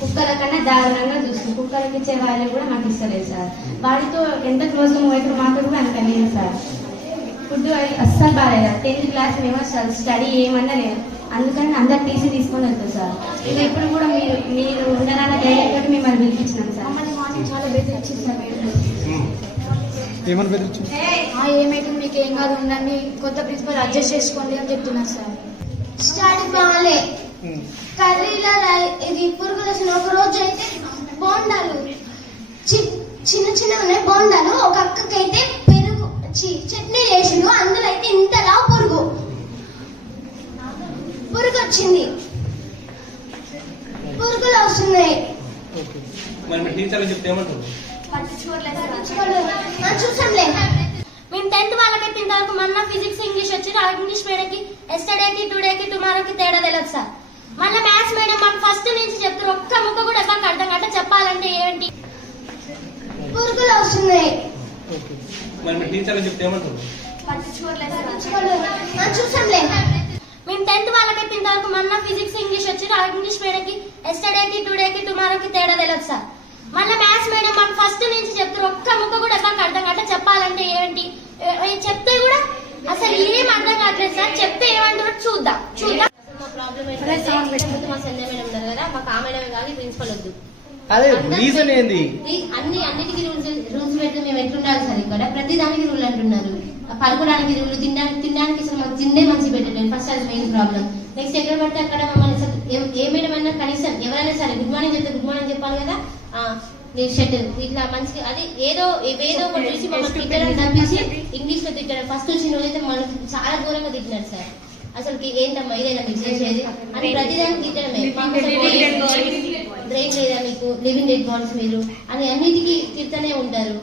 కుక్కల కన్నా దారుణంగా చూస్తుంది. కుక్కలకి ఇచ్చే వాల్యూ కూడా మాకు ఇస్తలేదు సార్. వాడితో ఎంత క్లోజ్గా మూవ్ అయితే మాకు కూడా అంత లేదు సార్. ఫుడ్ అస్సలు బాగాలేదు. 10th క్లాస్ మేము అసలు స్టడీ ఏమన్నా లేదు. అందుకని అందరు టీసీ తీసుకొని వెళ్తాం సార్. ఇక ఇప్పుడు కూడా మీరు ఉండరాల గైడ్ తోటి మిమ్మల్ని పిలిపించినాం సార్. చాలా బెదిరించింది సార్. ఏమైనా బెదిరించు ఏమైతే మీకు ఏం కాదు ఉండండి, కొత్త ప్రిన్సిపల్ అడ్జస్ట్ చేసుకోండి అని చెప్తున్నారు సార్. స్టడీ బాగాలే, కర్రీలో ఇది పురుగు దశ. ఒక రోజు అయితే బోండాలు చిన్న చిన్న ఉన్నాయి బోండాలు. ఒక అక్కకైతే పెరుగు చట్నీ చేసిండు, అందులో అయితే ఇంతలా పురుగు వచ్చింది. పురుగులు వస్తున్నాయి. చూసాంలే. మేము 10th వాళ్ళకైతే ఇంతవరకు మొన్న ఫిజిక్స్ ఇంగ్లీష్ వచ్చి ఇంగ్లీష్ మేడంకి ఎస్టర్డేకి టుడేకి టుమారోకి తేడా తెలియదు సార్. మళ్ళీ మ్యాథ్స్ మేడం మాకు ఫస్ట్ నుంచి చెప్తారు, ఒక్క ముక్క కూడా మాకు అర్థం కాక చెప్పాలంటే ఏంటి పురుగులు వస్తున్నాయి. చూసాంలే. మేము 10th వాళ్ళకైతే ఇంతవరకు మొన్న ఫిజిక్స్ ఇంగ్లీష్ వచ్చి ఇంగ్లీష్ మేడంకి ఎస్టర్డేకి టుడేకి టుమారోకి తేడా తెలియదు సార్. మళ్ళీ మ్యాథ్స్ మేడం మాకు ఫస్ట్ నుంచి చెప్తారు, ఒక్క ముక్క కూడా మాకు అర్థం కాక చెప్పాలంటే ఏంటి చెప్తే కూడా అసలు ఏం అర్థం కావట్లేదు సార్. చెప్తే ఏమంటారో చూద్దాం. మా ప్రాబ్లం ఏంటంటే మా సంధ్య మేడం ఉన్నారు కదా, మాకు ఆ మేడం కానీ ప్రిన్సిపల్ వద్దు. అదే రీజన్ ఏంది? అన్నిటికీ రూల్స్ పెడితే మేము ఎట్లుండాలి సార్? ఇక్కడ ప్రతి దానికి రూల్ అంటున్నారు. పడుకోవడానికి రూల్, తినడానికి అసలు మాకు తిండే మంచి పెట్టలేదు. ఫస్ట్ అది మెయిన్ ప్రాబ్లం. నెక్స్ట్ ఎక్కడ పడితే అక్కడ మమ్మల్ని ఏ మేడం అయినా కనీసం ఎవరైనా సరే గుడ్ మార్నింగ్ చెప్తే గుడ్ మార్నింగ్ చెప్పాలి కదా. షెటిల్ ఇట్లా మంచిగా అది ఏదో ఒకటి చూసి మమ్మల్ని తిట్టడం తప్పించి ఇంగ్లీష్ లో తిట్టడం. ఫస్ట్ వచ్చిన రోజైతే మనకి చాలా దూరంగా తిట్టినారు సార్. అసలు ఏంటమ్మా ఇదేనా మీకు చేసేది అని ప్రతిదానికి తిట్టడమే. బ్రెయిన్ లేదా మీకు, లివింగ్ డెడ్ బాడీస్ మీరు అని అన్నిటికీ తిట్టనే ఉంటారు.